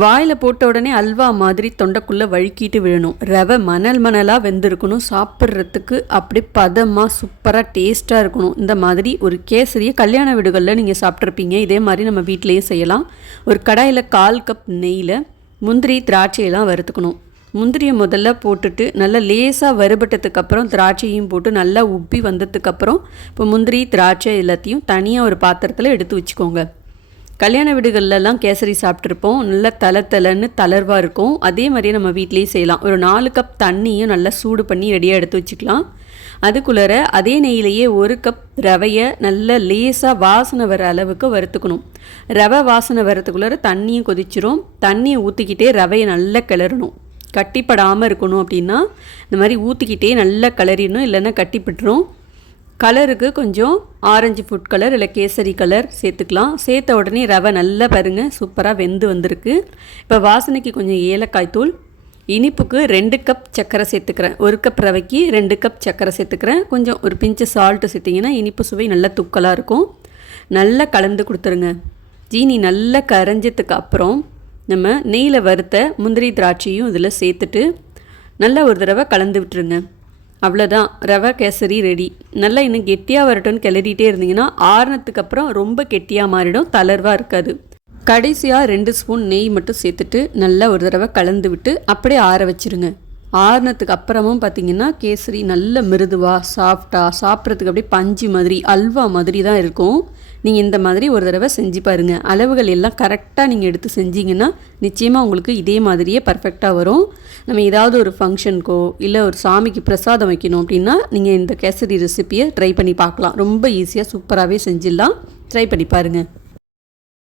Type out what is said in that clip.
வாயில் போட்ட உடனே அல்வா மாதிரி தொண்டைக்குள்ளே வழுக்கிட்டு விழணும். ரவை மணலாக வெந்திருக்கணும். சாப்பிட்றதுக்கு அப்படி பதமாக சூப்பராக டேஸ்ட்டாக இருக்கணும். இந்த மாதிரி ஒரு கேசரியை கல்யாண வீடுகளில் நீங்கள் சாப்பிட்ருப்பீங்க. இதே மாதிரி நம்ம வீட்டிலையும் செய்யலாம். ஒரு கடாயில் 1/4 கப் நெய்யில் முந்திரி திராட்சையெல்லாம் வறுத்துக்கணும். முந்திரியை முதல்ல போட்டுட்டு நல்லா லேசாக வறுபட்டதுக்கப்புறம் திராட்சையும் போட்டு நல்லா உப்பி வந்ததுக்கப்புறம் இப்போ முந்திரி திராட்சை எல்லாத்தையும் தனியாக ஒரு பாத்திரத்தில் எடுத்து வச்சுக்கோங்க. கல்யாண வீடுகள்லாம் கேசரி சாப்பிட்ருப்போம். நல்லா தளன்னு தளர்வாக இருக்கும். அதே மாதிரியே நம்ம வீட்லேயும் செய்யலாம். ஒரு 4 கப் தண்ணியும் நல்லா சூடு பண்ணி ரெடியாக எடுத்து வச்சுக்கலாம். அதுக்குள்ளே அதே நெய்யிலேயே 1 கப் ரவையை நல்லா லேசாக வாசனை வர அளவுக்கு வறுத்துக்கணும். ரவை வாசனை வரத்துக்குள்ளே தண்ணியும் கொதிச்சிரும். தண்ணியை ஊற்றிக்கிட்டே ரவையை நல்லா கிளறணும். கட்டிப்படாமல் இருக்கணும். அப்படின்னா இந்த மாதிரி ஊற்றிக்கிட்டே நல்லா கிளறிடணும், இல்லைன்னா கட்டிப்பட்டுரும். கலருக்கு கொஞ்சம் ஆரஞ்சு ஃபுட் கலர் இல்லை கேசரி கலர் சேர்த்துக்கலாம். சேர்த்த உடனே ரவை நல்லா பாருங்கள் சூப்பராக வெந்து வந்திருக்கு. இப்போ வாசனைக்கு கொஞ்சம் ஏலக்காய் தூள், இனிப்புக்கு 2 கப் சர்க்கரை சேர்த்துக்கிறேன். 1 கப் ரவைக்கு 2 கப் சர்க்கரை சேர்த்துக்கிறேன். கொஞ்சம் ஒரு பிஞ்சு சால்ட்டு சேர்த்திங்கன்னா இனிப்பு சுவை நல்லா தூக்கலாக இருக்கும். நல்லா கலந்து கொடுத்துருங்க. ஜீனி நல்லா கரைஞ்சதுக்கு அப்புறம் நம்ம நெய்யில் வறுத்த முந்திரி திராட்சையும் இதில் சேர்த்துட்டு நல்லா ஒரு தடவை கலந்து விட்டுருங்க. அவ்வளோதான், ரவை கேசரி ரெடி. நல்லா இன்னும் கெட்டியாக வரட்டும்னு கிளறிட்டே இருந்தீங்கன்னா ஆறுனத்துக்கு அப்புறம் ரொம்ப கெட்டியாக மாறிடும், தளர்வாக இருக்காது. கடைசியாக 2 ஸ்பூன் நெய் மட்டும் சேர்த்துட்டு நல்லா ஒரு தடவை கலந்து விட்டு அப்படியே ஆற வச்சுருங்க. ஆறுனத்துக்கு அப்புறமும் பார்த்திங்கன்னா கேசரி நல்ல மிருதுவாக சாஃப்டாக சாப்பிட்றதுக்கு அப்படியே பஞ்சு மாதிரி அல்வா மாதிரி தான் இருக்கும். நீங்கள் இந்த மாதிரி ஒரு தடவை செஞ்சு பாருங்கள். அளவுகள் எல்லாம் கரெக்டாக நீங்கள் எடுத்து செஞ்சிங்கன்னா நிச்சயமாக உங்களுக்கு இதே மாதிரியே பர்ஃபெக்டாக வரும். நம்ம ஏதாவது ஒரு ஃபங்க்ஷனுக்கோ இல்லை ஒரு சாமிக்கு பிரசாதம் வைக்கணும் அப்படின்னா நீங்கள் இந்த கேசரி ரெசிப்பியை ட்ரை பண்ணி பார்க்கலாம். ரொம்ப ஈஸியாக சூப்பராகவே செஞ்சிடலாம். ட்ரை பண்ணி பாருங்கள்.